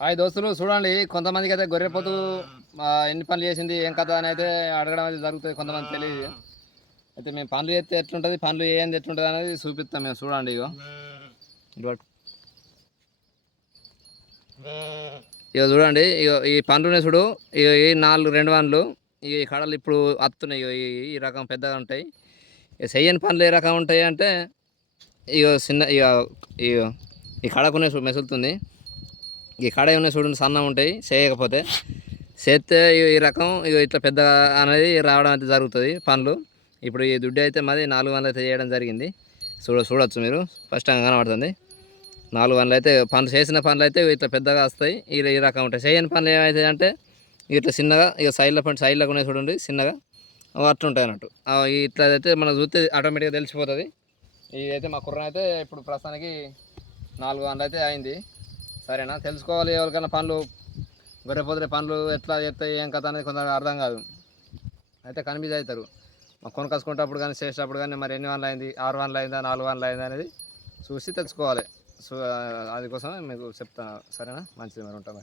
Hi దోస్తులు, చూడండి కొంతమందికి అయితే గొర్రెపోతు ఎన్ని పనులు చేసింది ఏం కథ అని అయితే అడగడం అయితే జరుగుతుంది. కొంతమంది తెలియదు. అయితే మేము పనులు చేస్తే ఎట్లుంటుంది, పనులు ఏంది ఎట్లుంటుంది అనేది చూపిస్తాం. మేము చూడండి, ఇగో ఇక చూడండి, ఇక ఈ పండ్లునే చూడు. ఇక ఈ 2 పండ్లు ఈ కడలు ఇప్పుడు వస్తున్నాయి. ఇక ఈ రకం పెద్దగా ఉంటాయి. ఇక చెయ్యని పండ్లు ఏ రకం ఉంటాయి అంటే ఇక చిన్న ఇక ఈ కడకునే మెసులుతుంది. ఈ కడ ఉన్నాయి చూడండి, సన్నం ఉంటాయి. చేయకపోతే చేస్తే ఈ రకం ఇక ఇట్లా పెద్దగా అనేది రావడం అయితే జరుగుతుంది పండ్లు. ఇప్పుడు ఈ దుడ్డు అయితే మాది 4 వందలు అయితే చేయడం జరిగింది. చూడొచ్చు మీరు, ఫస్ట్ టైం కనబడుతుంది. 4 వందలు అయితే పండ్లు, చేసిన పండ్లు అయితే ఇట్లా పెద్దగా వస్తాయి. ఈ రకం ఉంటాయి. చేయని పండ్లు ఏమవుతాయి అంటే ఇట్లా చిన్నగా ఇక సైడ్లో ఉన్నాయి చూడండి, చిన్నగా అట్లుంటాయి అన్నట్టు. ఇట్లా అయితే మనం చూస్తే ఆటోమేటిక్గా తెలిసిపోతుంది. ఇది అయితే మా కుర్ర అయితే ఇప్పుడు ప్రస్తుతానికి 4 వందలు అయితే అయింది. సరేనా, తెలుసుకోవాలి. ఎవరికైనా పనులు గొర్రెపోతులే పనులు ఎట్లా చేస్తాయి ఏం కథ అనేది కొంత అర్థం కాదు. అయితే కన్ఫ్యూజ్ అవుతారు. కొనుకొచ్చుకుంటప్పుడు కానీ చేసేటప్పుడు కానీ మరి ఎన్ని వందలు అయింది, 6 వందలు అయిందా 4 వందలు అయిందా అనేది చూసి తెచ్చుకోవాలి. అది కోసమే మీకు చెప్తాను. సరేనా, మంచిది, మరి ఉంటాం.